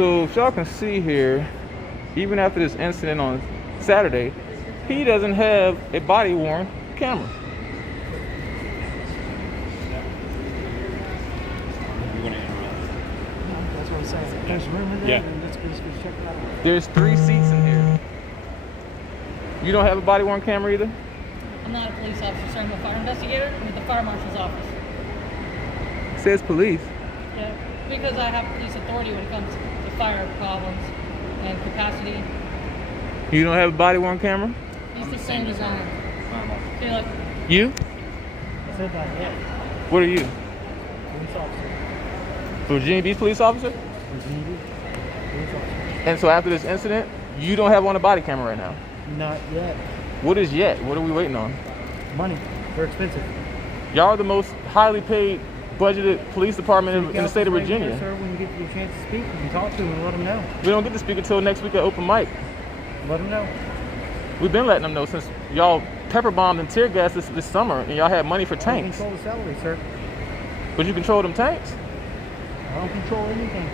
So if y'all can see here, even after this incident on Saturday, he doesn't have a body-worn camera. That's what I'm saying. There's room in there. Yeah. And let's go check it out. There's 3 seats in here. You don't have a body-worn camera either? I'm not a police officer, sir. I'm a fire investigator. I'm at the fire marshal's office. It says police. Yeah, because I have police authority when it comes to fire problems and capacity. You don't have a body-worn camera? He's the same as I am. See, look, You? I said that, yeah. What are you? Police officer. Virginia Beach police officer? Virginia Beach. Police officer. And so after this incident, you don't have on a body camera right now? Not yet. What is yet? What are we waiting on? Money. They're expensive. Y'all are the most highly paid, budgeted police department in the state of Right here, Virginia. sir, when you get your chance to speak, you can talk to them and let them know. We don't get to speak until next week at open mic. Let them know. We've been letting them know since y'all pepper bombed and tear gas this summer, and y'all had money for I don't tanks. control the salary, sir. But you control them tanks. I don't control anything.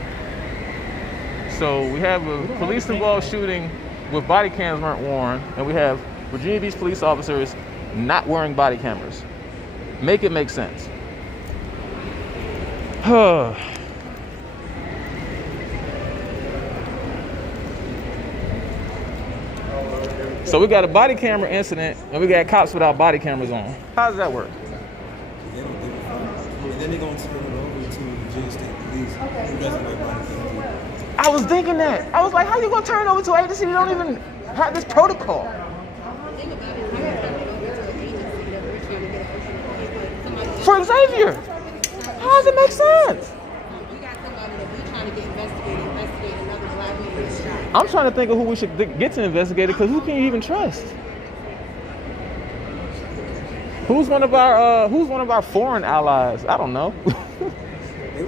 So we have a police-involved shooting with body cams weren't worn, and we have Virginia Beach police officers not wearing body cameras. Make it make sense. So we got a body camera incident, and we got cops without body cameras on. How does that work? They don't give a fuck. And then they're going to turn it over to the Virginia State Police, who doesn't like body cameras. I was thinking that. I was like, how you gonna turn it over to an agency that don't even have this protocol? For Xavier. How does it make sense? We got somebody that we trying to get investigate another black man gets shot. I'm trying to think of who we should get to investigate it, because who can you even trust? Who's one of our foreign allies? I don't know.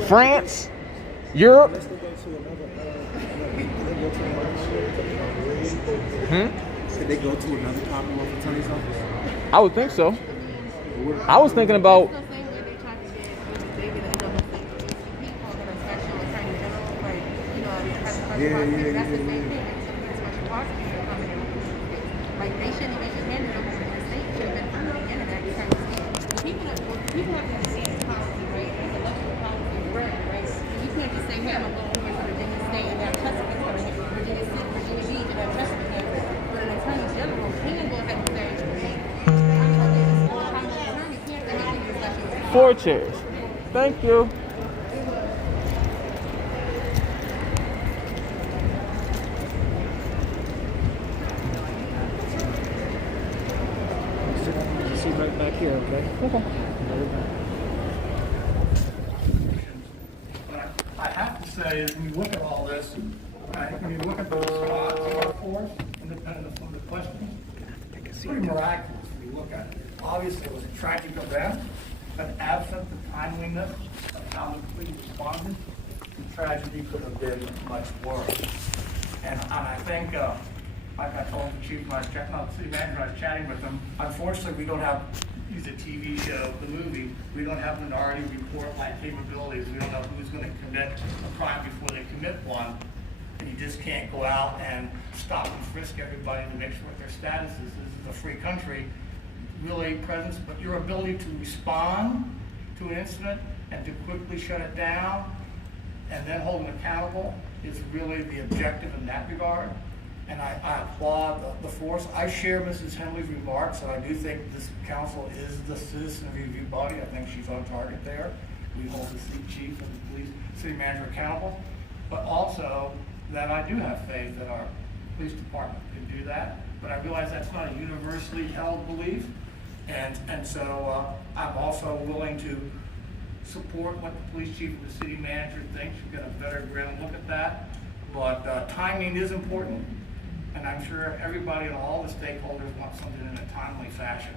France? Europe? Unless they go to Could they go to another Commonwealth attorney's office? I would think so. I was thinking about. It's the same way they tried to get David and double ACP called her special attorney general, like, you know, has a special prosecutor. That's the same thing. They should get a special prosecutor coming in. Like, they shouldn't even just handed over to the state. It should have been from the beginning that you kind of see. People have to understand policy, right? It's electoral policy, right? And you can't just say, hey, I'm going to go over to Virginia State and that Chesapeake is going to hit Virginia Beach and that Chesapeake is. But an attorney general can go ahead and say, hey, I'm going to do this. Attorney can't say anything in special. 4 chairs. Thank you. Sit right back here, okay? Okay. But I have to say, as we look at all this, when you look at the response of our force, independent of the questions, it's pretty miraculous when you look at it. Obviously, it was a tragic event, but absent the timeliness of how the police responded, the tragedy could have been much worse. And I think, like I told the chief when I was chatting, no, the city manager, I was chatting with him, unfortunately, we don't have, use a TV show, the movie, we don't have minority report-like capabilities. We don't know who's going to commit a crime before they commit one. And you just can't go out and stop and frisk everybody to make sure what their status is. This is a free country, really presence, but your ability to respond to an incident and to quickly shut it down and then hold them accountable is really the objective in that regard. And I applaud the force. I share Mrs. Henley's remarks, and I do think this council is the citizen review body. I think she's on target there. We hold the chief and the police, city manager accountable, but also that I do have faith that our police department can do that. But I realize that's not a universally held belief, and so I'm also willing to support what the police chief and the city manager thinks. We've got a better ground look at that. But timing is important. And I'm sure everybody and all the stakeholders want something in a timely fashion.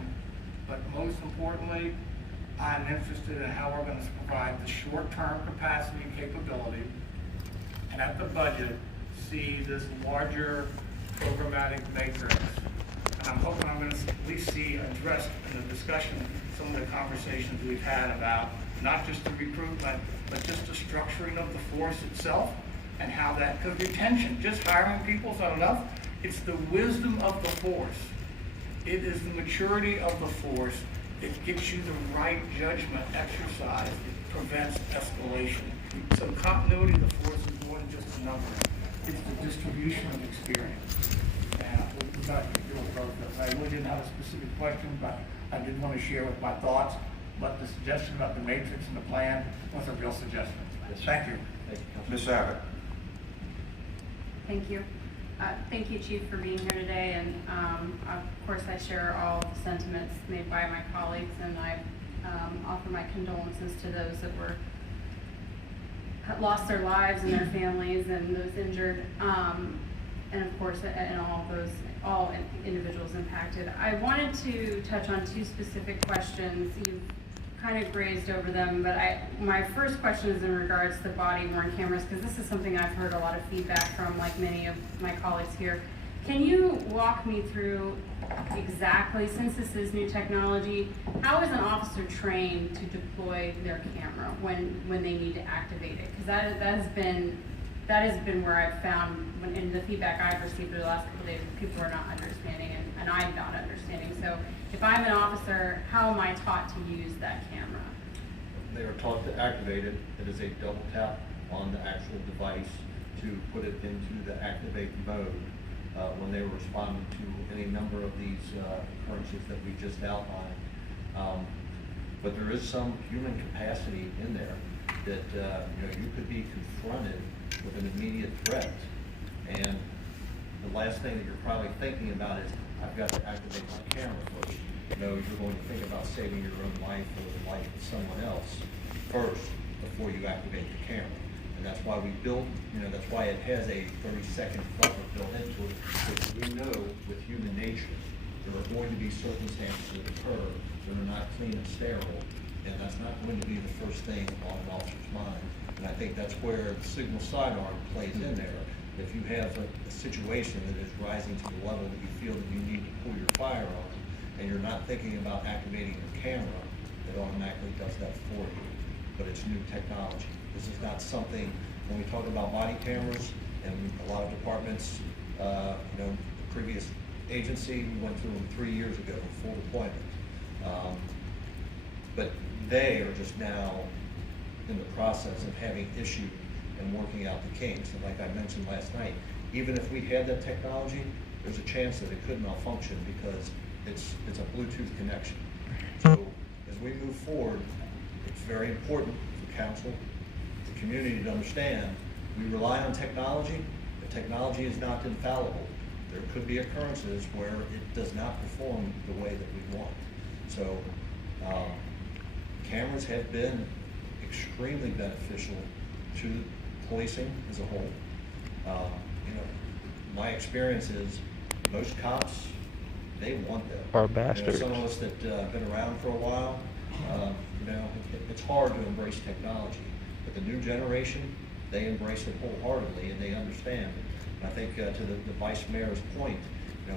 But most importantly, I'm interested in how we're going to provide the short-term capacity and capability, and at the budget, see this larger programmatic matrix. And I'm hoping I'm going to at least see addressed in the discussion some of the conversations we've had about not just the recruitment, but just the structuring of the force itself, and how that, because retention, just hiring people is not enough. It's the wisdom of the force. It is the maturity of the force that gets you the right judgment exercise. It prevents escalation. So continuity of the force is more than just a number. It's the distribution of experience. And we've got to deal with both of those. I really didn't have a specific question, but I did want to share with my thoughts. But the suggestion about the matrix and the plan was a real suggestion. Thank you. Ms. Abbott. Thank you. Thank you, Chief, for being here today. And of course, I share all the sentiments made by my colleagues, and I offer my condolences to those that lost their lives and their families, and those injured, and of course, and all individuals impacted. I wanted to touch on two specific questions. You've kind of grazed over them, but my first question is in regards to body-worn cameras, because this is something I've heard a lot of feedback from, like many of my colleagues here. Can you walk me through exactly, since this is new technology, how is an officer trained to deploy their camera when they need to activate it? Because that has been where I've found, in the feedback I've received over the last couple of days, people are not understanding, and I'm not understanding. So if I'm an officer, how am I taught to use that camera? They are taught to activate it. It is a double tap on the actual device to put it into the activate mode when they were responding to any number of these occurrences that we just outlined. But there is some human capacity in there that you could be confronted with an immediate threat, and the last thing that you're probably thinking about is, I've got to activate my camera first. No, you're going to think about saving your own life or the life of someone else first before you activate the camera. And that's why we built, that's why it has a 30-second buffer built into it, because we know with human nature, there are going to be circumstances that occur that are not clean and sterile, and that's not going to be the first thing on an officer's mind. And I think that's where the signal sidearm plays in there. If you have a situation that is rising to the level that you feel that you need to pull your firearm, and you're not thinking about activating your camera, it automatically does that for you. But it's new technology. This is not something, when we talk about body cameras, and a lot of departments, the previous agency, we went through them 3 years ago, full deployment. But they are just now in the process of having issues and working out the kinks. And like I mentioned last night, even if we had that technology, there's a chance that it could malfunction because it's a Bluetooth connection. So as we move forward, it's very important for council, the community to understand we rely on technology, but technology is not infallible. There could be occurrences where it does not perform the way that we want. So cameras have been extremely beneficial to policing as a whole. My experience is most cops, they want them. Are bastards. Some of us that have been around for a while, it's hard to embrace technology. But the new generation, they embrace it wholeheartedly and they understand it. And I think to the Vice Mayor's point,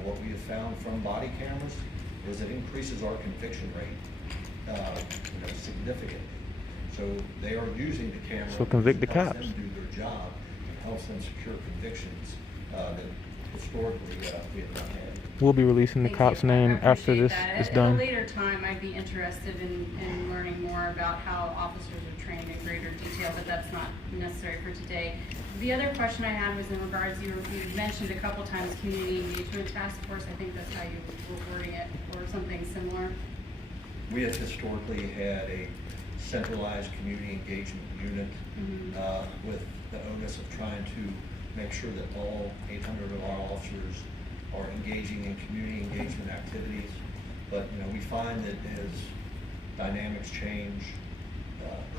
what we have found from body cameras is it increases our conviction rate significantly. So they are using the camera. So convict the helps cops. them do their job and helps them secure convinctions that historically we have not had. We'll be releasing the Thank cop's you. name I after appreciate this that. is At done. a later time, I'd be interested in learning more about how officers are trained in greater detail, but that's not necessary for today. The other question I had was in regards, you mentioned a couple times community engagement task force. I think that's how you were wording it, or something similar. We have historically had a centralized community engagement unit with the onus of trying to make sure that all 800 of our officers are engaging in community engagement activities. But we find that as dynamics change,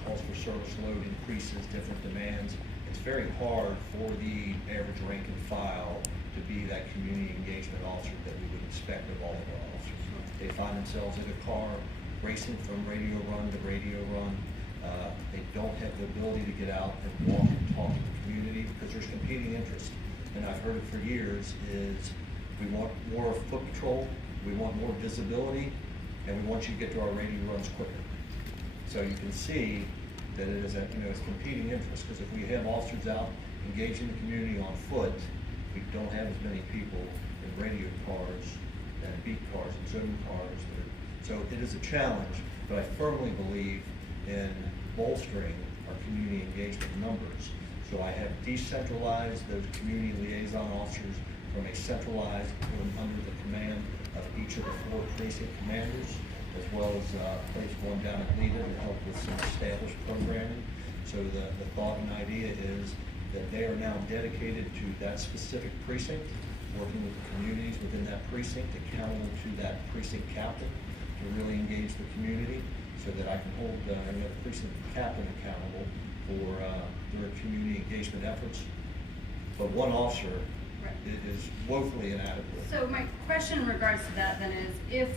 calls for service load increases, different demands, it's very hard for the average rank and file to be that community engagement officer that we would expect of all of our officers. They find themselves in a car racing from radio run to radio run. They don't have the ability to get out and walk and talk to the community because there's competing interests. And I've heard it for years is we want more foot patrol, we want more visibility, and we want you to get to our radio runs quicker. So you can see that it is it's competing interests, because if we have officers out engaging the community on foot, we don't have as many people in radio cars and beat cars and Zoom cars. So it is a challenge, but I firmly believe in bolstering our community engagement numbers. So I have decentralized those community liaison officers from a centralized, put them under the command of each of the 4 precinct commanders, as well as placed one down at Leda to help with some established programming. So the thought and idea is that they are now dedicated to that specific precinct, working with the communities within that precinct, accountable to that precinct captain to really engage the community, so that I can hold the precinct captain accountable for their community engagement efforts. But one officer is woefully inadequate. So my question in regards to that then is,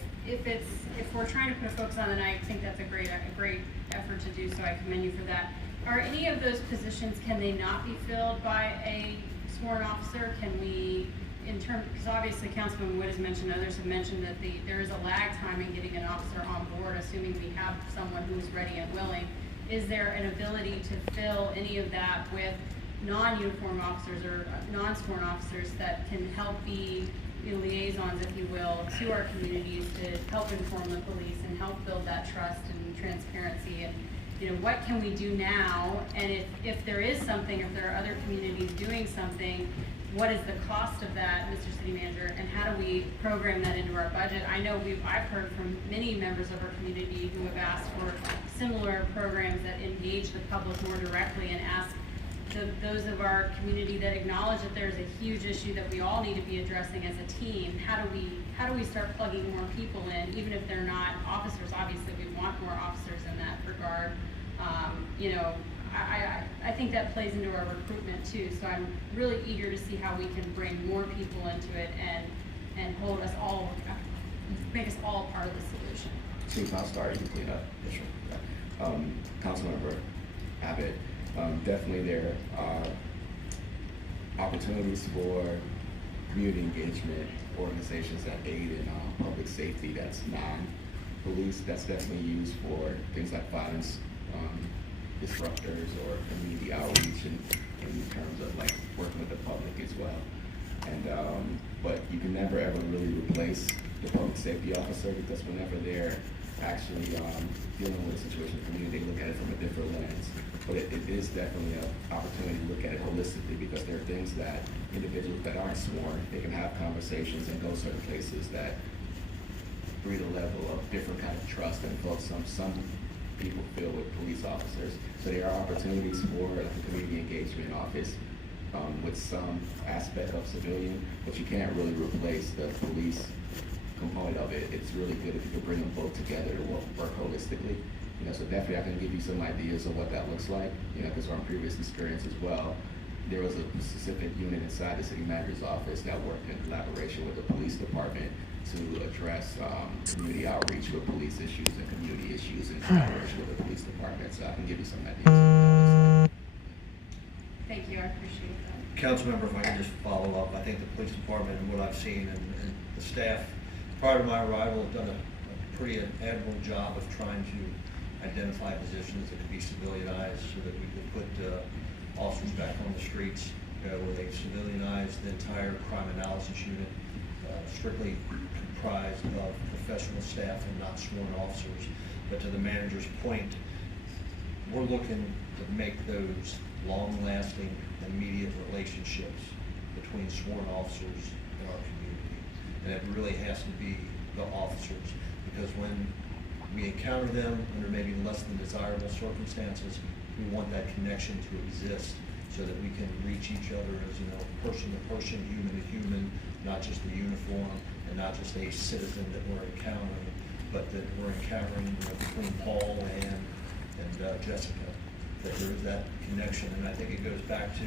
if we're trying to put a focus on, and I think that's a great effort to do, so I commend you for that. Are any of those positions, can they not be filled by a sworn officer? Can we, because obviously Councilman Wood has mentioned, others have mentioned that there is a lag time in getting an officer on board, assuming we have someone who is ready and willing. Is there an ability to fill any of that with non-uniform officers or non-sworn officers that can help be liaisons, if you will, to our communities to help inform the police and help build that trust and transparency? And what can we do now? And if there is something, if there are other communities doing something, what is the cost of that, Mr. City Manager, and how do we program that into our budget? I know I've heard from many members of our community who have asked for similar programs that engage the public more directly and ask those of our community that acknowledge that there's a huge issue that we all need to be addressing as a team. How do we start plugging more people in, even if they're not officers? Obviously, we want more officers in that regard. I think that plays into our recruitment too. So I'm really eager to see how we can bring more people into it and hold us all, make us all part of the solution. Chief, I'll start. You can clean up. Yes, sure. Councilmember Abbott, definitely there are opportunities for community engagement organizations that aid in public safety that's non-police, that's definitely used for things like violence disruptors or community outreach in terms of like working with the public as well. And but you can never ever really replace the public safety officer, because whenever they're actually dealing with a situation in the community, they look at it from a different lens. But it is definitely an opportunity to look at it holistically, because there are things that individuals that aren't sworn, they can have conversations and go certain places that breed a level of different kind of trust and folks some people feel with police officers. So there are opportunities for like a community engagement office with some aspect of civilian, but you can't really replace the police component of it. It's really good if you can bring them both together to work holistically. So definitely I can give you some ideas of what that looks like, because from previous experience as well, there was a specific unit inside the city manager's office that worked in collaboration with the police department to address community outreach with police issues and community issues in collaboration with the police department. So I can give you some ideas. Thank you, I appreciate that. Councilmember, if I can just follow up, I think the police department and what I've seen and the staff prior to my arrival have done a pretty admirable job of trying to identify positions that could be civilianized so that we could put officers back on the streets, where they civilianized the entire crime analysis unit, strictly comprised of professional staff and not sworn officers. But to the manager's point, we're looking to make those long-lasting, immediate relationships between sworn officers in our community. And it really has to be the officers, because when we encounter them under maybe less than desirable circumstances, we want that connection to exist so that we can reach each other as, person to person, human to human, not just the uniform and not just a citizen that we're encountering, but that we're encountering between Paul and Jessica, that there is that connection. And I think it goes back to,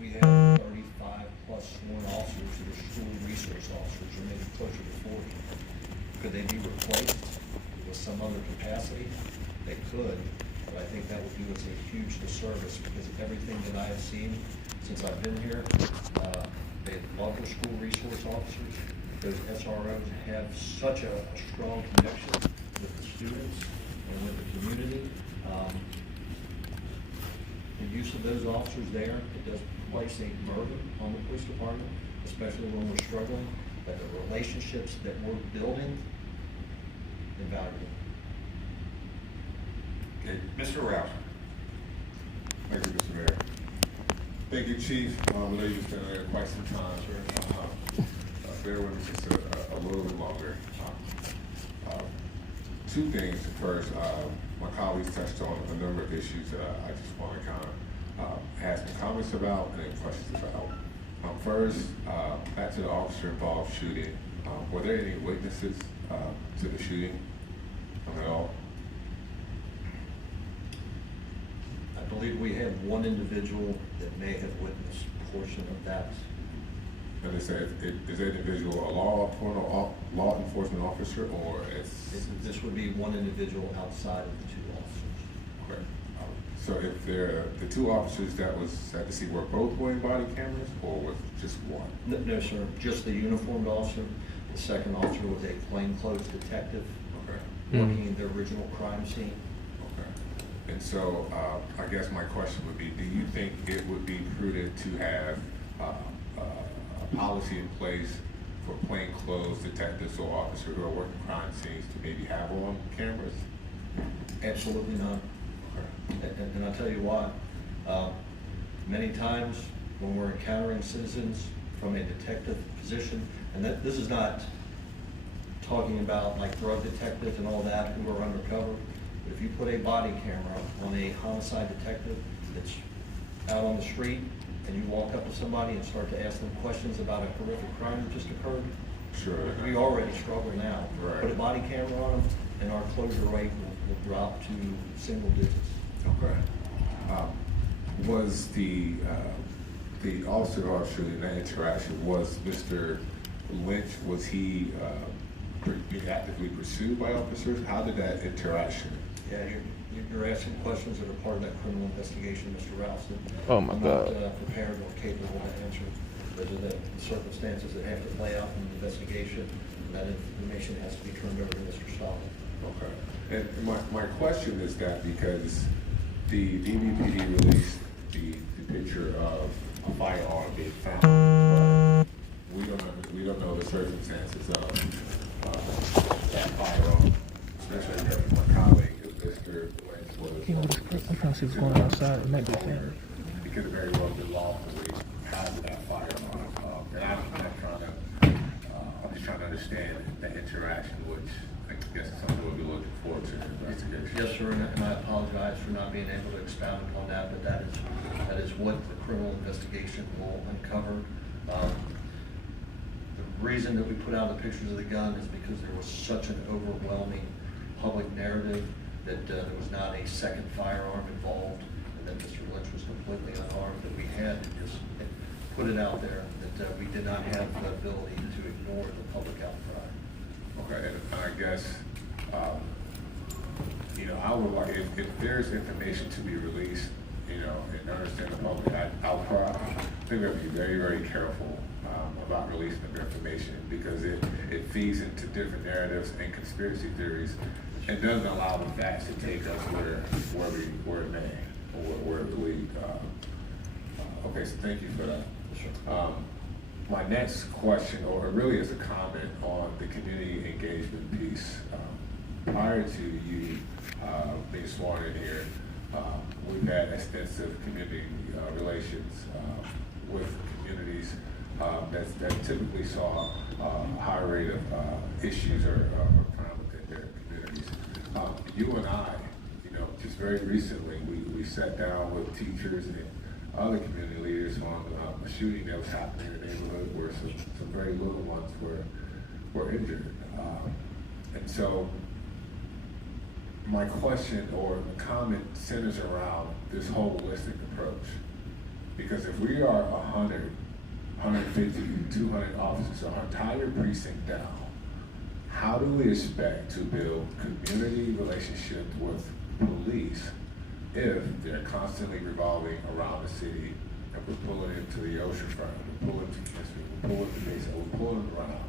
we have 35 plus sworn officers that are school resource officers, or maybe closer to 40. Could they be replaced with some other capacity? They could, but I think that would do us a huge disservice, because everything that I have seen since I've been here, they love their school resource officers. Those SROs have such a strong connection with the students and with the community. The use of those officers there, it does place a burden on the police department, especially when we're struggling, but the relationships that we're building, invaluable. Okay, Mr. Rouse. Thank you, Mr. Mayor. Thank you, Chief. I know you've been there quite some time. Bear with me just a little bit longer. Two things. First, my colleagues touched on a number of issues that I just want to kind of ask some comments about and then questions about. First, back to the officer-involved shooting. Were there any witnesses to the shooting at all? I believe we had one individual that may have witnessed a portion of that. And they said, is that individual a law enforcement officer, or This would be one individual outside of the two officers. Okay. So if the two officers that was at the scene were both wearing body cameras, or was just one? No, sir, just the uniformed officer. The second officer was a plainclothes detective. Okay. Working the original crime scene. Okay. And so I guess my question would be, do you think it would be prudent to have a policy in place for plainclothes detectives or officers who are working crime scenes to maybe have on cameras? Absolutely not. Okay. And I'll tell you why. Many times when we're encountering citizens from a detective position, and this is not talking about like drug detectives and all that who are undercover, but if you put a body camera on a homicide detective that's out on the street, and you walk up to somebody and start to ask them questions about a horrific crime that just occurred, Sure. we already struggle now. Right. Put a body camera on them, and our closure rate will drop to single digits. Okay. Was the officer shooting, that interaction, was Mr. Lynch, was he being actively pursued by officers? How did that interaction? Yeah, you're asking questions that are part of that criminal investigation, Mr. Rouse. Oh, my God. I'm not prepared or capable to answer. Those are the circumstances that have to play out in the investigation, and that information has to be turned over to Mr. Stalin. Okay. And my question is that because the DBPD released the picture of a firearm being found, but we don't know the circumstances of that firearm, especially because my colleague, Mr. Lynch, was. I'm trying to see what's going on outside. It might be fair. He could have very well been lawfully have that firearm. And I'm just trying to understand the interaction, which I guess is something we'll be looking forward to in the investigation. Yes, sir, and I apologize for not being able to expound upon that, but that is what the criminal investigation will uncover. The reason that we put out the pictures of the gun is because there was such an overwhelming public narrative that there was not a second firearm involved, and that Mr. Lynch was completely unarmed, that we had to just put it out there, that we did not have the ability to ignore the public outcry. Okay, and I guess, I would like, if there's information to be released, and understand the public outcry, I think we have to be very, very careful about releasing the information, because it feeds into different narratives and conspiracy theories, and doesn't allow the facts to take us where it may, or where it lead. Okay, so thank you for that. Sure. My next question, or really is a comment on the community engagement piece. Prior to you being sworn in here, we've had extensive community relations with communities that typically saw a high rate of issues or crime within their communities. You and I, just very recently, we sat down with teachers and other community leaders on a shooting that was happening in the neighborhood where some very little ones were injured. And so my question or comment centers around this holistic approach. Because if we are 100, 150, 200 officers, our entire precinct down, how do we expect to build community relationships with police if they're constantly revolving around the city, and we're pulling into the oceanfront, we're pulling to Kingston, we're pulling to Mesa, we're pulling around?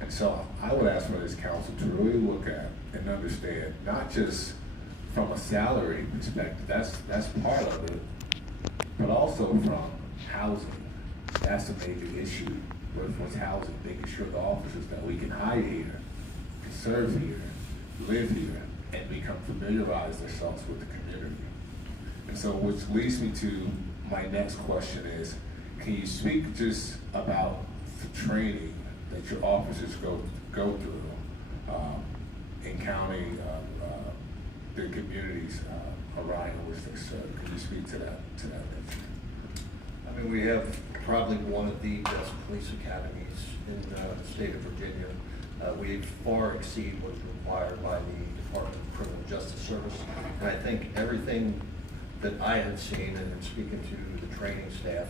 And so I would ask for this council to really look at and understand not just from a salary perspective, that's part of it, but also from housing. That's a major issue with housing, making sure the officers that we can hire here, can serve here, live here, and become familiarized themselves with the community. And so, which leads me to my next question is, can you speak just about the training that your officers go through encountering the communities around which they serve? Can you speak to that nature? I mean, we have probably one of the best police academies in the state of Virginia. We far exceed what's required by the Department of Criminal Justice Service. And I think everything that I have seen, and in speaking to the training staff,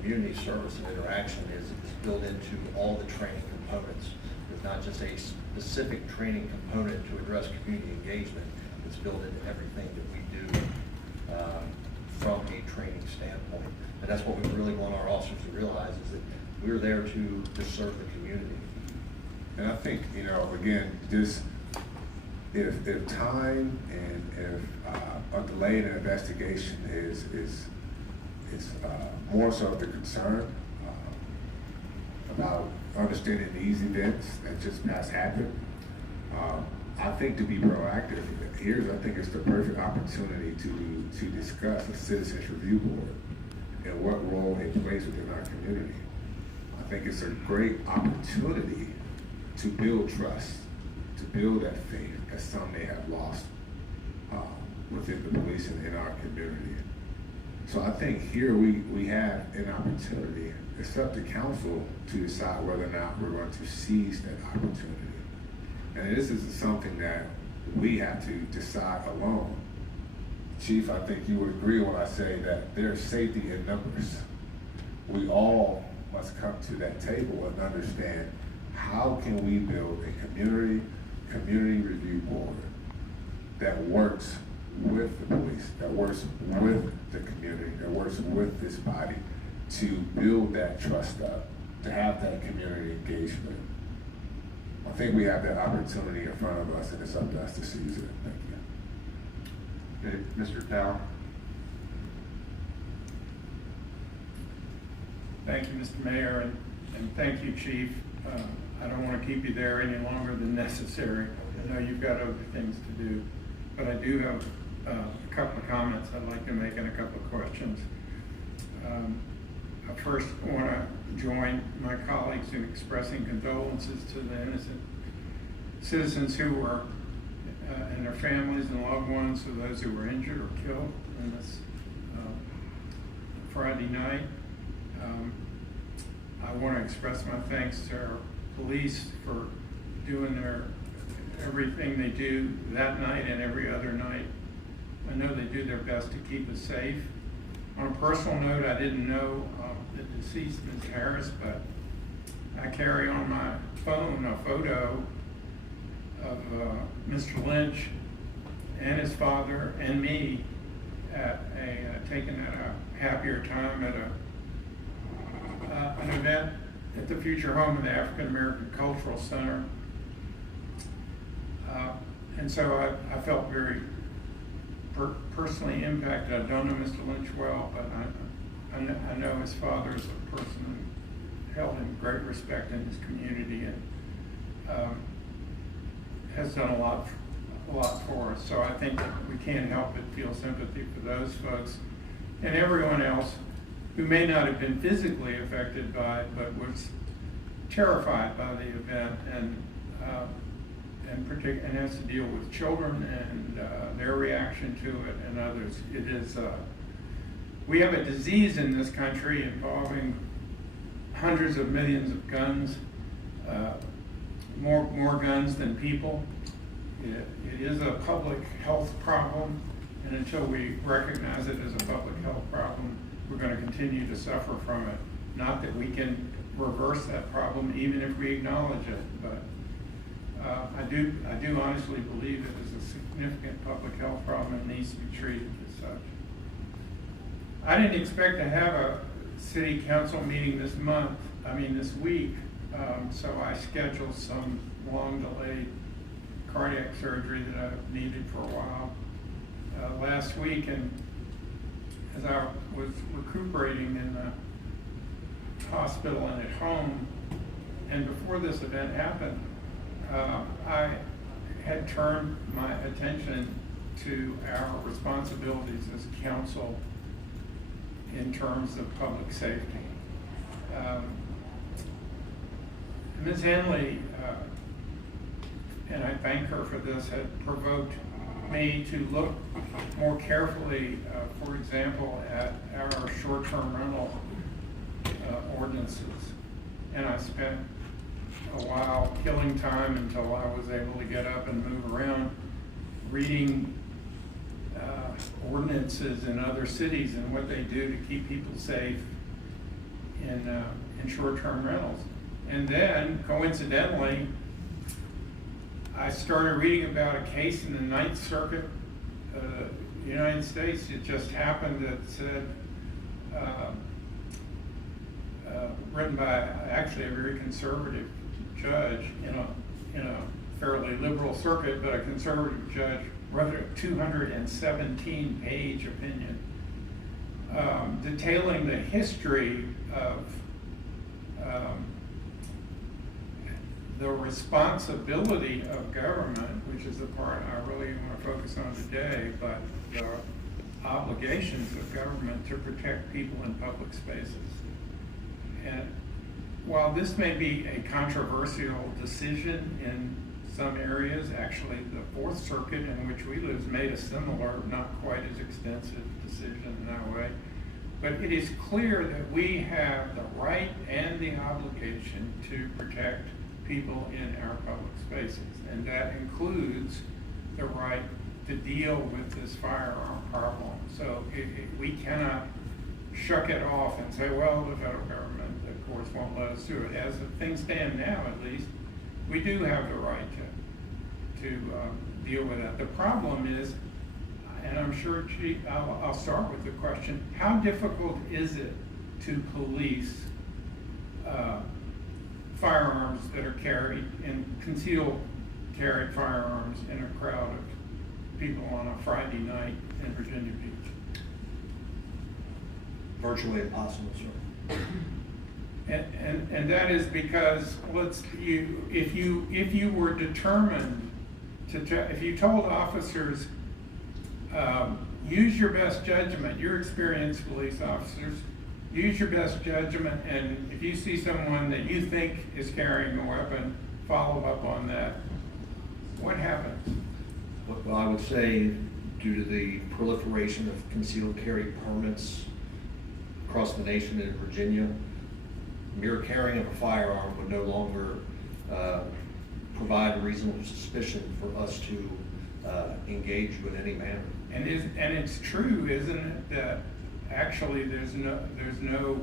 community service and interaction is built into all the training components. There's not just a specific training component to address community engagement. It's built into everything that we do from a training standpoint. And that's what we really want our officers to realize, is that we're there to serve the community. And I think, again, just if time and if a delay in an investigation is more so the concern about understanding these events that just happened, I think to be proactive, I think it's the perfect opportunity to discuss a citizens review board and what role it plays within our community. I think it's a great opportunity to build trust, to build that faith that some may have lost within the police and in our community. So I think here we have an opportunity. It's up to council to decide whether or not we're going to seize that opportunity. And this isn't something that we have to decide alone. Chief, I think you would agree when I say that there's safety in numbers. We all must come to that table and understand, how can we build a community review board that works with the police, that works with the community, that works with this body to build that trust up, to have that community engagement. I think we have that opportunity in front of us, and it's up to us to seize it. Thank you. Okay, Mr. Tower. Thank you, Mr. Mayor, and thank you, Chief. I don't want to keep you there any longer than necessary. I know you've got other things to do, but I do have a couple of comments I'd like to make and a couple of questions. I first want to join my colleagues in expressing condolences to the innocent citizens who were and their families and loved ones of those who were injured or killed in this Friday night. I want to express my thanks to our police for doing everything they do that night and every other night. I know they do their best to keep us safe. On a personal note, I didn't know the deceased Ms. Harris, but I carry on my phone a photo of Mr. Lynch and his father and me taken at a happier time at an event at the future home of the African American Cultural Center. And so I felt very personally impacted. I don't know Mr. Lynch well, but I know his father is a person who held in great respect in his community and has done a lot for us. So I think we can't help but feel sympathy for those folks and everyone else who may not have been physically affected by it, but was terrified by the event and has to deal with children and their reaction to it and others. It is, we have a disease in this country involving hundreds of millions of guns, more guns than people. It is a public health problem, and until we recognize it as a public health problem, we're going to continue to suffer from it. Not that we can reverse that problem, even if we acknowledge it, but I do honestly believe it is a significant public health problem and needs to be treated as such. I didn't expect to have a city council meeting this week, so I scheduled some long delayed cardiac surgery that I've needed for a while. last week, and as I was recuperating in the hospital and at home, and before this event happened, I had turned my attention to our responsibilities as council in terms of public safety. Ms. Henley, and I thank her for this, had provoked me to look more carefully, for example, at our short-term rental ordinances. And I spent a while killing time until I was able to get up and move around, reading ordinances in other cities and what they do to keep people safe in short-term rentals. And then, coincidentally, I started reading about a case in the Ninth Circuit, United States. It just happened that said, written by actually a very conservative judge in a fairly liberal circuit, but a conservative judge wrote a 217-page opinion detailing the history of the responsibility of government, which is the part I really want to focus on today, but the obligations of government to protect people in public spaces. And while this may be a controversial decision in some areas, actually the Fourth Circuit in which we live made a similar, not quite as extensive decision in that way. But it is clear that we have the right and the obligation to protect people in our public spaces. And that includes the right to deal with this firearm problem. So we cannot shuck it off and say, well, the federal government, of course, won't let us do it. As things stand now, at least, we do have the right to deal with that. The problem is, and I'm sure I'll start with the question, how difficult is it to police firearms that are carried and concealed carried firearms in a crowd of people on a Friday night in Virginia Beach? Virtually impossible, sir. And that is because if you were determined if you told officers, use your best judgment, you're experienced police officers, use your best judgment, and if you see someone that you think is carrying a weapon, follow up on that. What happens? Well, I would say due to the proliferation of concealed carry permits across the nation and in Virginia, mere carrying of a firearm would no longer provide reasonable suspicion for us to engage with any manner. And it's true, isn't it, that actually there's no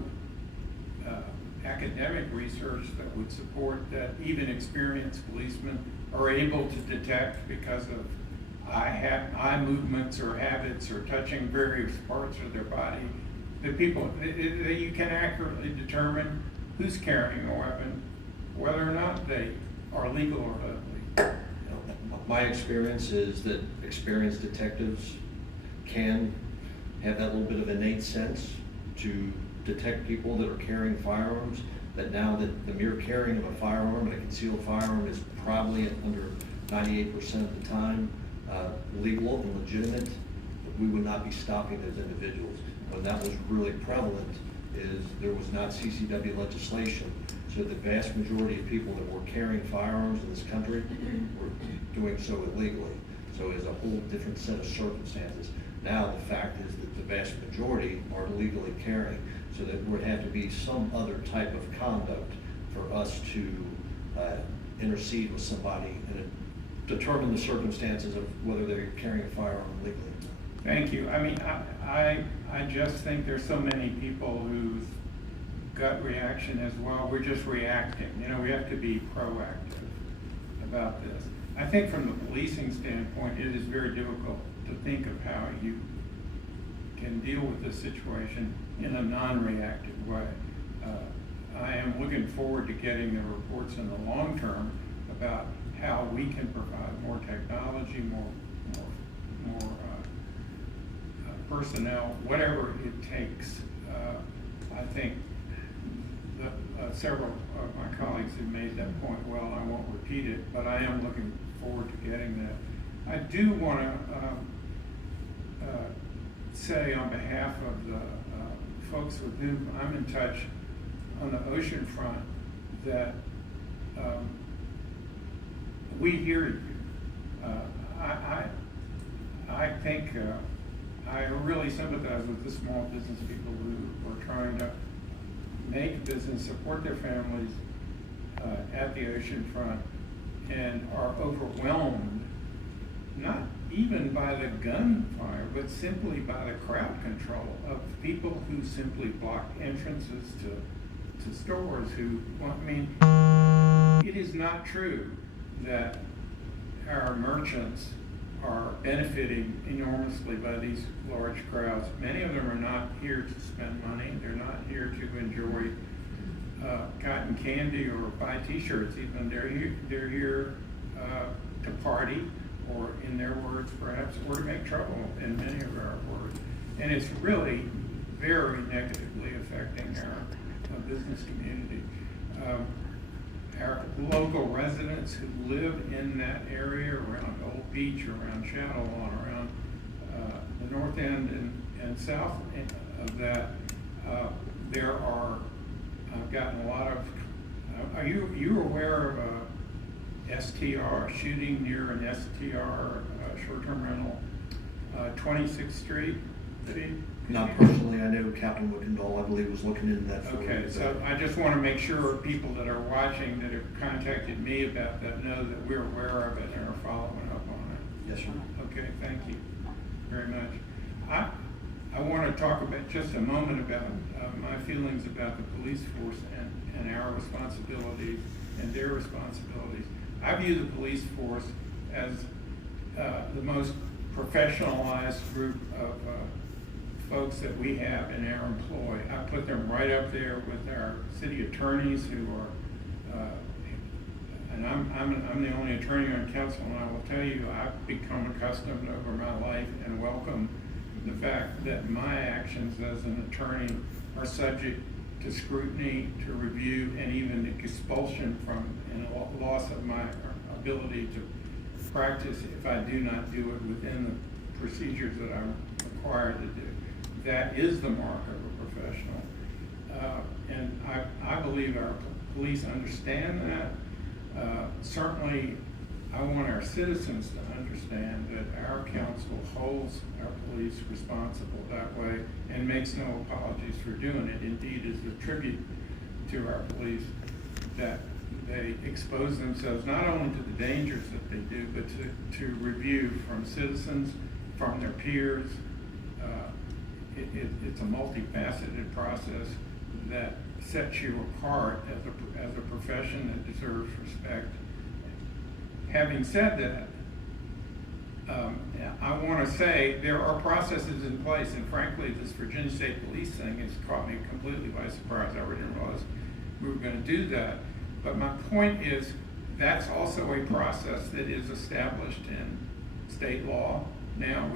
academic research that would support that even experienced policemen are able to detect, because of eye movements or habits or touching various parts of their body, that you can accurately determine who's carrying a weapon, whether or not they are legal or illegal. My experience is that experienced detectives can have that little bit of innate sense to detect people that are carrying firearms, that now that the mere carrying of a firearm and a concealed firearm is probably under 98% of the time legal and legitimate, we would not be stopping those individuals. When that was really prevalent is there was not CCW legislation, so the vast majority of people that were carrying firearms in this country were doing so illegally. So it's a whole different set of circumstances. Now the fact is that the vast majority are legally carrying, so that would have to be some other type of conduct for us to intercede with somebody and determine the circumstances of whether they're carrying a firearm legally. Thank you. I mean, I just think there's so many people whose gut reaction is, well, we're just reacting. You know, we have to be proactive about this. I think from the policing standpoint, it is very difficult to think of how you can deal with this situation in a non-reactive way. I am looking forward to getting the reports in the long term about how we can provide more technology, more personnel, whatever it takes. I think several of my colleagues have made that point well. I won't repeat it, but I am looking forward to getting that. I do want to say on behalf of the folks with whom I'm in touch on the ocean front that we hear you. I think I really sympathize with the small business people who are trying to make business, support their families at the ocean front, and are overwhelmed, not even by the gunfire, but simply by the crowd control of people who simply block entrances to stores who, well, I mean, it is not true that our merchants are benefiting enormously by these large crowds. Many of them are not here to spend money. They're not here to enjoy cotton candy or buy T-shirts even. They're here to party, or in their words perhaps, or to make trouble in many of our words. And it's really very negatively affecting our business community. Our local residents who live in that area around Old Beach, around Channelon, around the north end and south of that, there are, I've gotten a lot of, are you aware of a STR, shooting near an STR, short-term rental, 26th Street? Not personally. I know Captain Wickendall, I believe, was looking into that. Okay, so I just want to make sure people that are watching that have contacted me about that know that we're aware of it and are following up on it. Yes, sir. Okay, thank you very much. I want to talk about just a moment about my feelings about the police force and our responsibilities and their responsibilities. I view the police force as the most professionalized group of folks that we have in our employ. I put them right up there with our city attorneys who are, and I'm the only attorney on council, and I will tell you, I've become accustomed over my life and welcome the fact that my actions as an attorney are subject to scrutiny, to review, and even expulsion from, and a loss of my ability to practice if I do not do it within the procedures that I'm required to do. That is the mark of a professional. And I believe our police understand that. Certainly, I want our citizens to understand that our council holds our police responsible that way and makes no apologies for doing it. Indeed, is a tribute to our police that they expose themselves not only to the dangers that they do, but to review from citizens, from their peers. It's a multifaceted process that sets you apart as a profession that deserves respect. Having said that, I want to say there are processes in place, and frankly, this Virginia State Police thing has caught me completely by surprise. I didn't realize we were going to do that. But my point is, that's also a process that is established in state law. Now,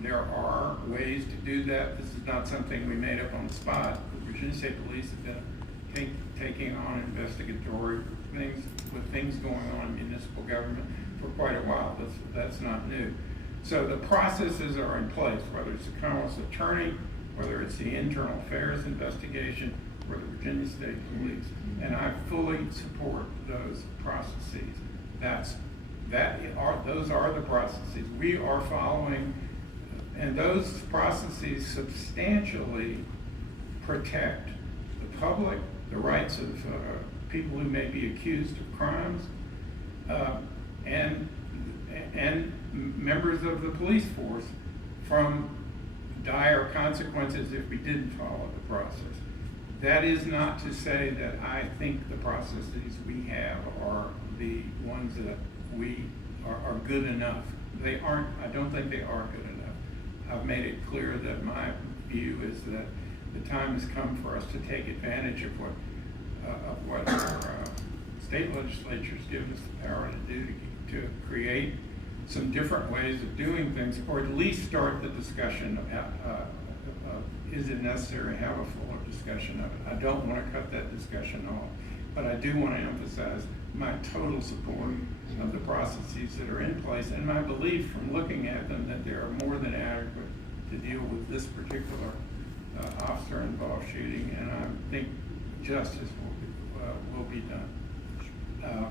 there are ways to do that. This is not something we made up on the spot. The Virginia State Police have been taking on investigatory things with things going on in municipal government for quite a while. That's not new. So the processes are in place, whether it's the Commonwealth's attorney, whether it's the internal affairs investigation, or the Virginia State Police. And I fully support those processes. Those are the processes we are following, and those processes substantially protect the public, the rights of people who may be accused of crimes, and members of the police force from dire consequences if we didn't follow the process. That is not to say that I think the processes we have are the ones that we are good enough. They aren't. I don't think they are good enough. I've made it clear that my view is that the time has come for us to take advantage of what our state legislatures give us the power to do, to create some different ways of doing things, or at least start the discussion of is it necessary to have a fuller discussion of it. I don't want to cut that discussion off, but I do want to emphasize my total support of the processes that are in place, and my belief from looking at them that they are more than adequate to deal with this particular officer-involved shooting, and I think justice will be done.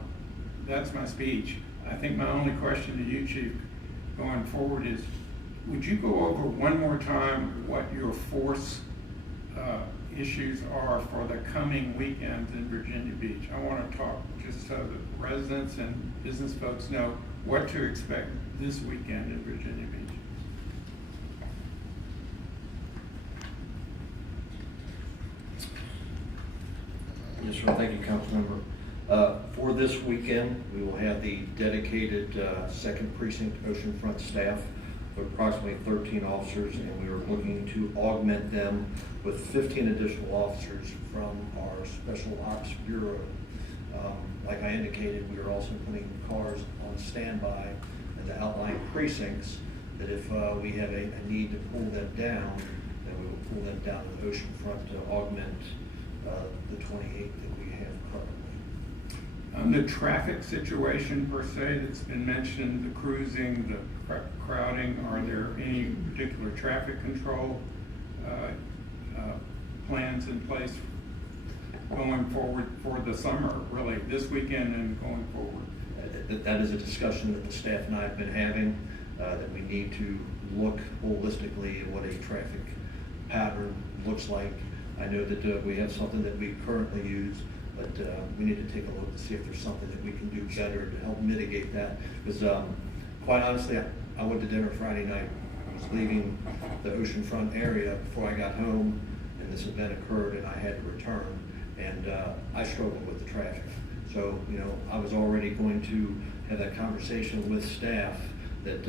That's my speech. I think my only question to you, Chief, going forward is, would you go over one more time what your force issues are for the coming weekends in Virginia Beach? I want to talk just so that residents and business folks know what to expect this weekend in Virginia Beach. Yes, sir. Thank you, Councilmember. For this weekend, we will have the dedicated 2nd Precinct Oceanfront staff of approximately 13 officers, and we are looking to augment them with 15 additional officers from our Special Ops Bureau. Like I indicated, we are also putting cars on standby in the outlying precincts that if we have a need to pull them down, then we will pull them down to the oceanfront to augment the 28 that we have currently. The traffic situation per se that's been mentioned, the cruising, the crowding, are there any particular traffic control plans in place going forward for the summer, really, this weekend and going forward? That is a discussion that the staff and I have been having, that we need to look holistically at what a traffic pattern looks like. I know that we have something that we currently use, but we need to take a look to see if there's something that we can do better to help mitigate that. Because quite honestly, I went to dinner Friday night. I was leaving the oceanfront area before I got home, and this event occurred, and I had to return. And I struggled with the traffic. So, you know, I was already going to have that conversation with staff that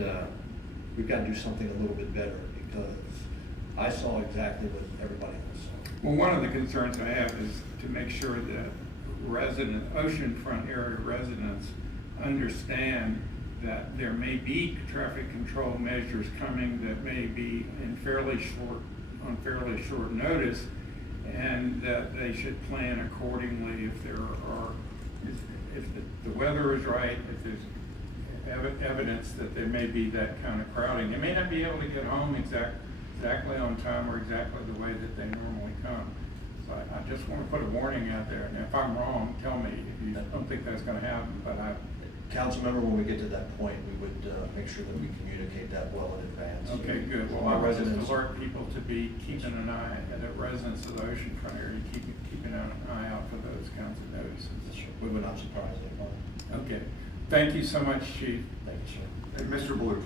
we've got to do something a little bit better, because I saw exactly what everybody else saw. Well, one of the concerns I have is to make sure that oceanfront area residents understand that there may be traffic control measures coming that may be on fairly short notice, and that they should plan accordingly if the weather is right, if there's evidence that there may be that kind of crowding. They may not be able to get home exactly on time or exactly the way that they normally come. So I just want to put a warning out there, and if I'm wrong, tell me if you don't think that's going to happen. But Councilmember, when we get to that point, we would make sure that we communicate that well in advance. Okay, good. Well, I would just alert people to be keeping an eye, the residents of the oceanfront area, keeping an eye out for those kinds of notices. Sure. We would not surprise anybody. Okay. Thank you so much, Chief. Thank you, sir. Hey, Mr. Blue.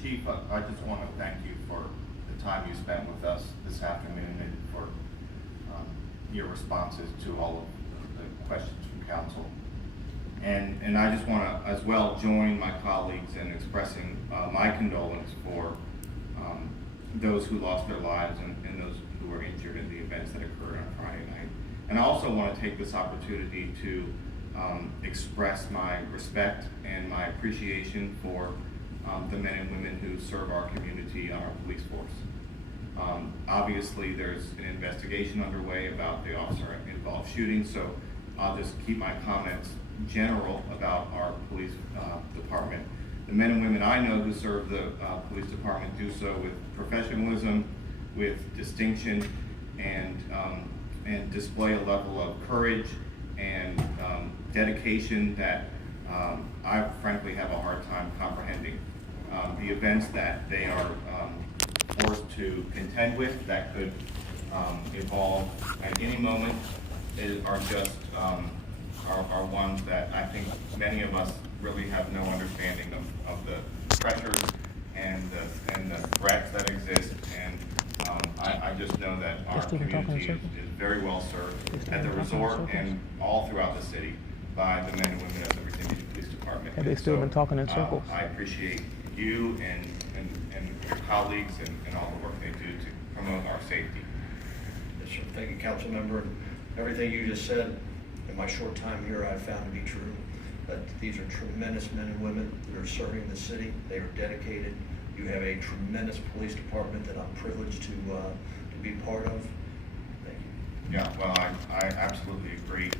Chief, I just want to thank you for the time you spent with us this afternoon and for your responses to all of the questions from council. And I just want to as well join my colleagues in expressing my condolence for those who lost their lives and those who were injured in the events that occurred on Friday night. And I also want to take this opportunity to express my respect and my appreciation for the men and women who serve our community on our police force. Obviously, there's an investigation underway about the officer-involved shooting, so I'll just keep my comments general about our police department. The men and women I know who serve the police department do so with professionalism, with distinction, and display a level of courage and dedication that I frankly have a hard time comprehending. The events that they are forced to contend with that could evolve at any moment are just are ones that I think many of us really have no understanding of the pressures and the threats that exist. And I just know that our community is very well served at the resort and all throughout the city by the men and women of the Virginia Beach Police Department. Have they still been talking in circles? I appreciate you and your colleagues and all the work they do to promote our safety. Yes, sir. Thank you, Councilmember. Everything you just said in my short time here, I've found to be true. that these are tremendous men and women that are serving the city. They are dedicated. You have a tremendous police department that I'm privileged to be part of. Thank you. Yeah, well, I absolutely agree.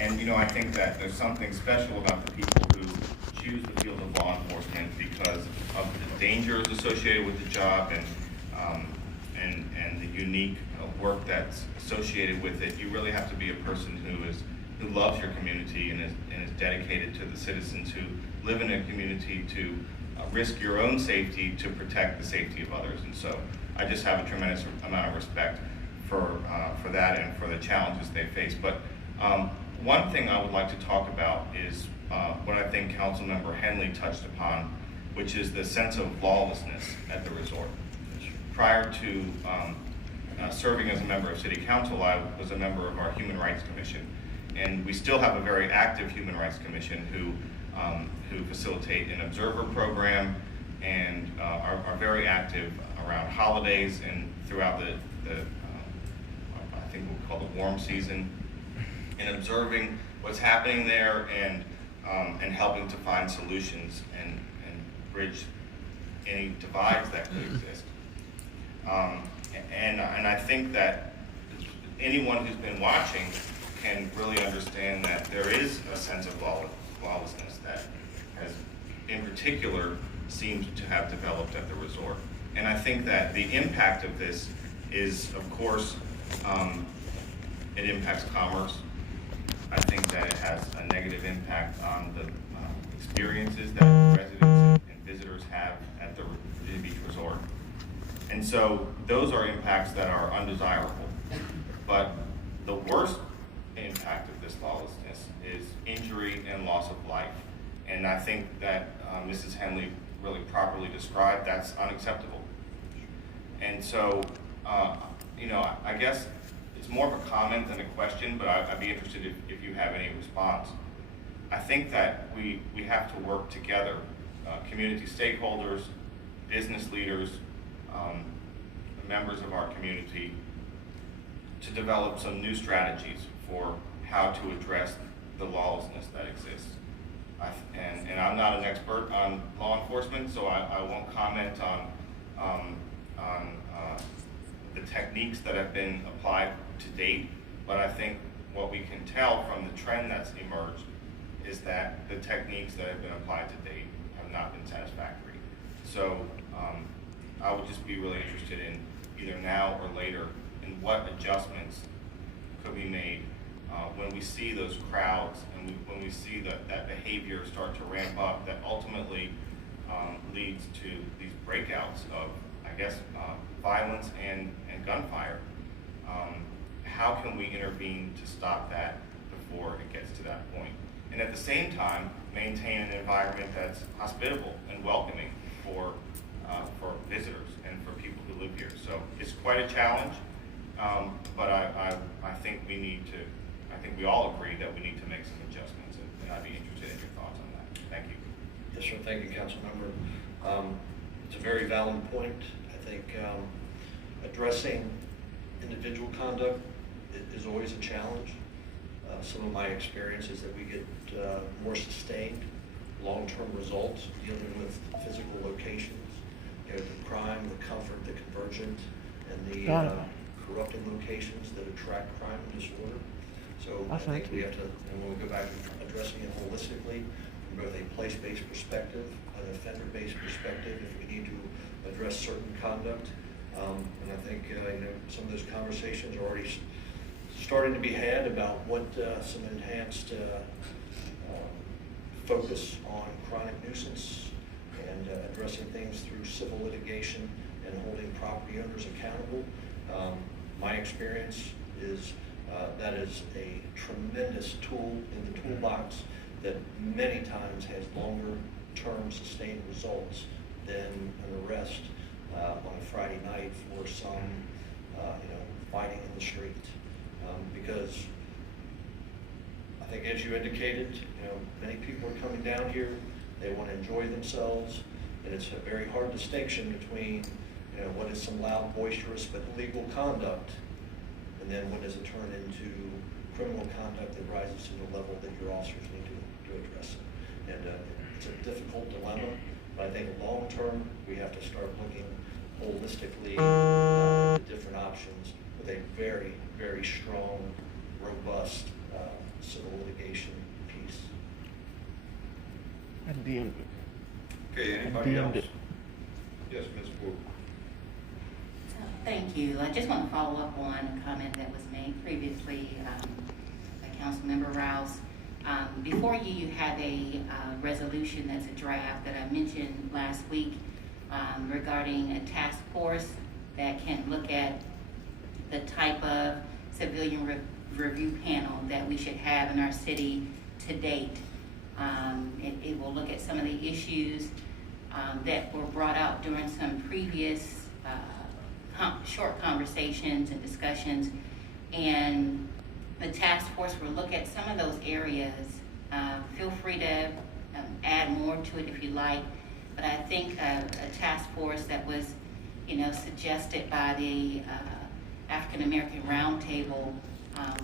And, you know, I think that there's something special about the people who choose the field of law enforcement because of the dangers associated with the job and the unique work that's associated with it. You really have to be a person who loves your community and is dedicated to the citizens who live in a community to risk your own safety to protect the safety of others. And so I just have a tremendous amount of respect for that and for the challenges they face. But one thing I would like to talk about is what I think Councilmember Henley touched upon, which is the sense of lawlessness at the resort. Prior to serving as a member of City Council, I was a member of our Human Rights Commission. And we still have a very active Human Rights Commission who facilitate an observer program and are very active around holidays and throughout the I think we'll call the warm season, in observing what's happening there and helping to find solutions and bridge any divides that could exist. And I think that anyone who's been watching can really understand that there is a sense of lawlessness that has, in particular, seems to have developed at the resort. And I think that the impact of this is, of course, it impacts commerce. I think that it has a negative impact on the experiences that residents and visitors have at the Virginia Beach Resort. And so those are impacts that are undesirable. But the worst impact of this lawlessness is injury and loss of life. And I think that Mrs. Henley really properly described that's unacceptable. And so, you know, I guess it's more of a comment than a question, but I'd be interested if you have any response. I think that we have to work together, community stakeholders, business leaders, members of our community, to develop some new strategies for how to address the lawlessness that exists. And I'm not an expert on law enforcement, so I won't comment on the techniques that have been applied to date, but I think what we can tell from the trend that's emerged is that the techniques that have been applied to date have not been satisfactory. So I would just be really interested in either now or later in what adjustments could be made when we see those crowds and when we see that behavior start to ramp up that ultimately leads to these breakouts of, I guess, violence and gunfire. How can we intervene to stop that before it gets to that point? And at the same time, maintain an environment that's hospitable and welcoming for visitors and for people who live here. So it's quite a challenge, but I think I think we all agree that we need to make some adjustments, and I'd be interested in your thoughts on that. Thank you. Yes, sir. Thank you, Councilmember. It's a very valid point. I think addressing individual conduct is always a challenge. Some of my experience is that we get more sustained, long-term results dealing with physical locations, you know, the crime, the comfort, the convergent, and the corrupting locations that attract crime and disorder. So I think we have to, and we'll go back to addressing it holistically from both a place-based perspective, an offender-based perspective, if we need to address certain conduct. And I think you know, some of those conversations are already starting to be had about what some enhanced focus on chronic nuisance and addressing things through civil litigation and holding property owners accountable. My experience is that is a tremendous tool in the toolbox that many times has longer term sustained results than an arrest on a Friday night for some you know, fighting in the street. Because I think, as you indicated, you know, many people are coming down here, they want to enjoy themselves, and it's a very hard distinction between, you know, what is some loud, boisterous, but illegal conduct, and then when does it turn into criminal conduct that rises to the level that your officers need to address it. And it's a difficult dilemma, but I think long-term, we have to start looking holistically at the different options with a very, very strong, robust civil litigation piece. I DM'd it. Okay, I anybody DM'd else? it. Yes, Ms. Wu. Thank you. I just want to follow up on a comment that was made previously by Councilmember Rouse. Before you have a resolution that's a draft that I mentioned last week regarding a task force that can look at the type of civilian review panel that we should have in our city to date. It will look at some of the issues that were brought out during some previous short conversations and discussions, and the task force will look at some of those areas. Feel free to add more to it if you like, but I think a task force that was, suggested by the African American Roundtable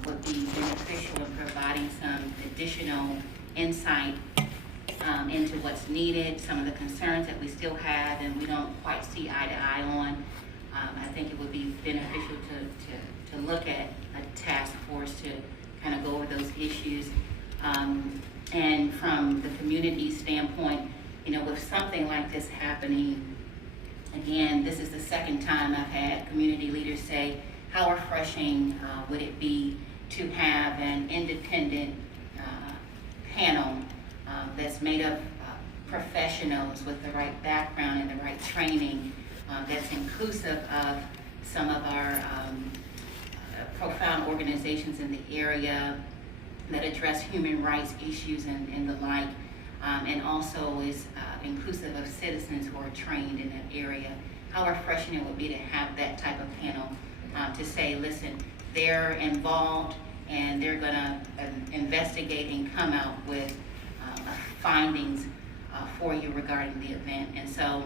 would be beneficial in providing some additional insight into what's needed, some of the concerns that we still have and we don't quite see eye to eye on. I think it would be beneficial to look at a task force to kind of go over those issues. And from the community standpoint, with something like this happening, again, this is the second time I've had community leaders say, how refreshing would it be to have an independent panel that's made of professionals with the right background and the right training, that's inclusive of some of our profound organizations in the area that address human rights issues and the like, and also is inclusive of citizens who are trained in that area. How refreshing it would be to have that type of panel to say, listen, they're involved and they're gonna investigate and come out with findings for you regarding the event. And so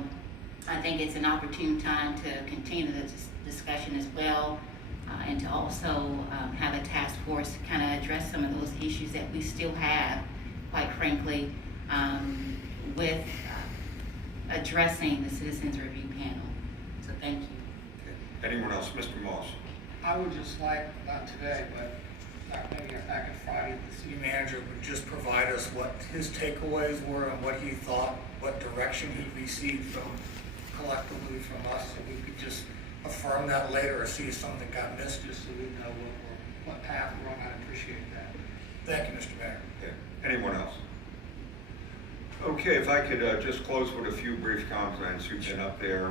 I think it's an opportune time to continue the discussion as well, and to also have a task force kind of address some of those issues that we still have, quite frankly, with addressing the Citizens Review Panel. So thank you. Okay. Anyone else? Mr. Moss? I would just like, not today, but maybe back on Friday, the city manager would just provide us what his takeaways were and what he thought, what direction he received from collectively from us, so we could just affirm that later or see if something got missed, just so we know what path we're on. I appreciate that. Thank you, Mr. Mayor. Okay. Anyone else? Okay, if I could just close with a few brief comments. You've been up there,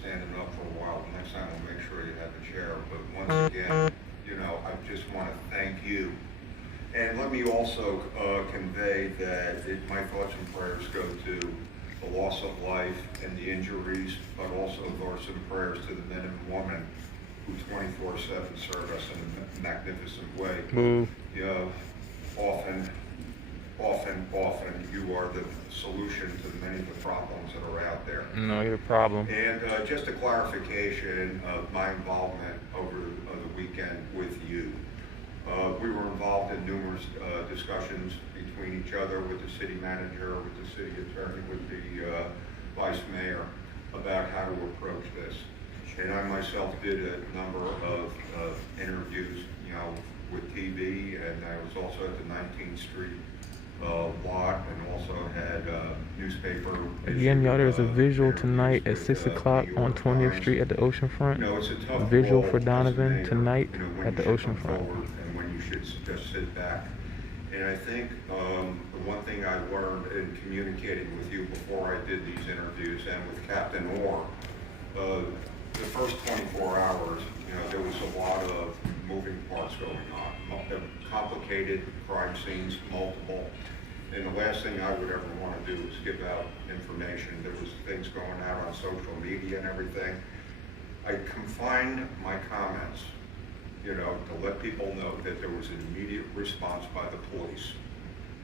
standing up for a while. Next time we'll make sure you have a chair. But once again, I just want to thank you. And let me also convey that my thoughts and prayers go to the loss of life and the injuries, but also thoughts and prayers to the men and women who 24/7 serve us in a magnificent way. Often you are the solution to many of the problems that are out there. No, you're a problem. And just a clarification of my involvement over the weekend with you. We were involved in numerous discussions between each other, with the city manager, with the city attorney, with the vice mayor, about how to approach this. And I myself did a number of interviews, with TV, and I was also at the 19th Street lot, and also had newspaper. Again, y'all, there's a visual tonight at 6 o'clock on 20th Street at the Oceanfront. It's a tough Visual role for Donovan as a mayor, tonight when at the you should come Oceanfront. forward and when you should just sit back. And I think the one thing I learned in communicating with you before I did these interviews and with Captain Orr, the first 24 hours, there was a lot of moving parts going on, complicated crime scenes, multiple. And the last thing I would ever want to do is give out information. There was things going out on social media and everything. I confined my comments, to let people know that there was an immediate response by the police,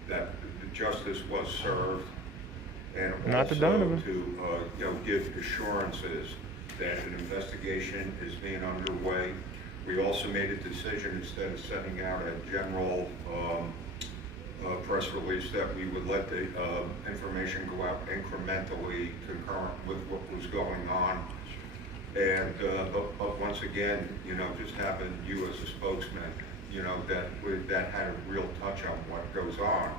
that the justice was served, and Not to also Donovan. to give assurances that an investigation is being underway. We also made a decision, instead of sending out a general press release that we would let the information go out incrementally concurrent with what was going on. And but once again, you know, just having you as a spokesman, you know, that had a real touch on what goes on,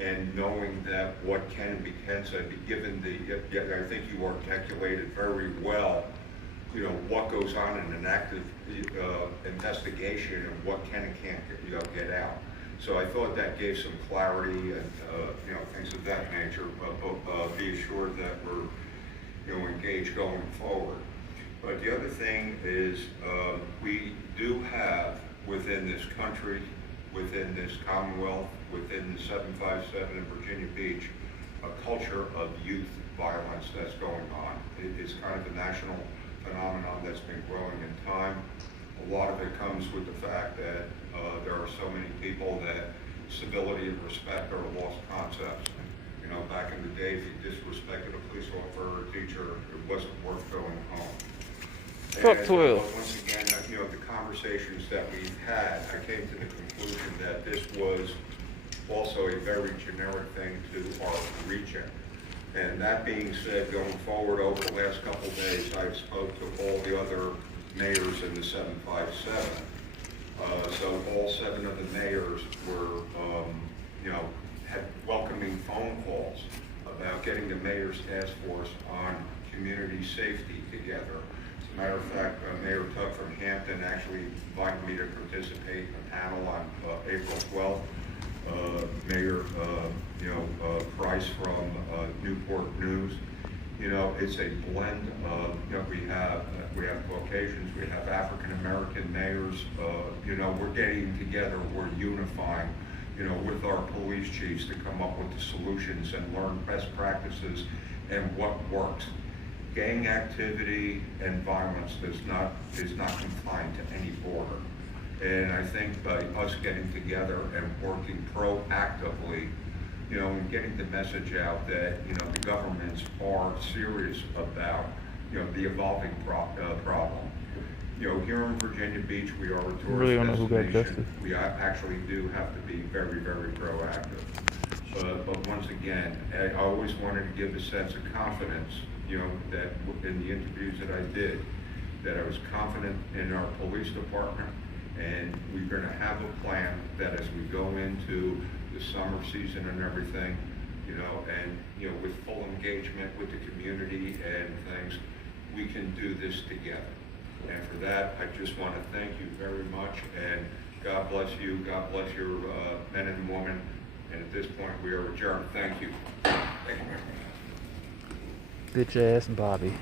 and knowing that what can and be said, given I think you articulated very well, you know, what goes on in an active investigation and what can and can't get out. So I thought that gave some clarity and you know, things of that nature. But be assured that we're, you know, engaged going forward. But the other thing is we do have within this country, within this Commonwealth, within the 757 in Virginia Beach, a culture of youth violence that's going on. It's kind of a national phenomenon that's been growing in time. A lot of it comes with the fact that there are so many people that civility and respect are lost concepts. You know, back in the day, if you disrespected a police officer or a teacher, it wasn't worth going home. Fuck 12. Once again, you know, the conversations that we've had, I came to the conclusion that this was also a very generic thing to our region. And that being said, going forward over the last couple of days, I've spoke to all the other mayors in the 757. So all 7 of the mayors were, you know, had welcoming phone calls about getting the mayor's task force on community safety together. As a matter of fact, Mayor Tuck from Hampton actually invited me to participate in a panel on April 12th. Mayor, you know, Price from Newport News. You know, it's a blend of, you know, we have Caucasians, we have African American mayors. You know, we're getting together, we're unifying, you know, with our police chiefs to come up with the solutions and learn best practices and what works. Gang activity and violence is not confined to any border. And I think by us getting together and working proactively, you know, and getting the message out that, you know, the governments are serious about, you know, the evolving problem. You know, here in Virginia Beach, we are a tourist really don't know who got destination. justice. We actually do have to be very, very proactive. But once again, I always wanted to give a sense of confidence, you know, that in the interviews that I did, that I was confident in our police department, and we're going to have a plan that as we go into the summer season and everything, you know, and, you know, with full engagement with the community and things, we can do this together. And for that, I just want to thank you very much, and God bless you, God bless your men and women, and at this point we are adjourned. Thank you. Thank you very much. Bitch ass Bobby.